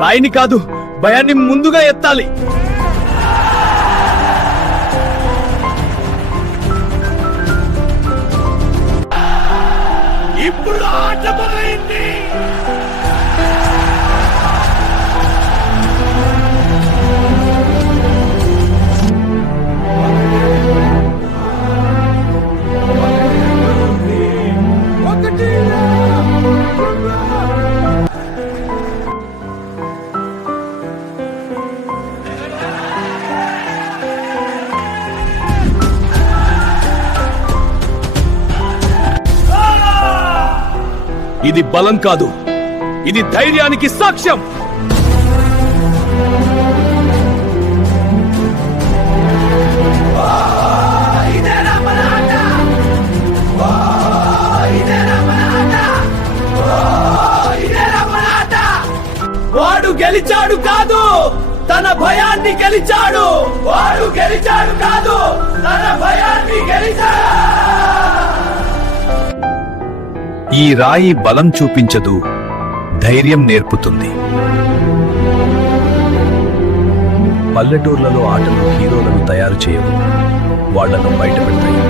రాయిని కాదు, భయాన్ని ముందుగా ఎత్తాలి. ఇప్పుడు ఆట మొదలైంది. ఇది బలం కాదు, ఇది ధైర్యానికి సాక్ష్యం. వాడు గెలిచాడు కాదు, తన భయాన్ని గెలిచాడు. వాడు గెలిచాడు కాదు, తన భయాన్ని గెలిచాడు. ఈ రాయి బలం చూపించదు, ధైర్యం నేర్పుతుంది. పల్లెటూర్లలో ఆటలు హీరోలను తయారు చేయవు, వాళ్లను బయటపెడతాయి.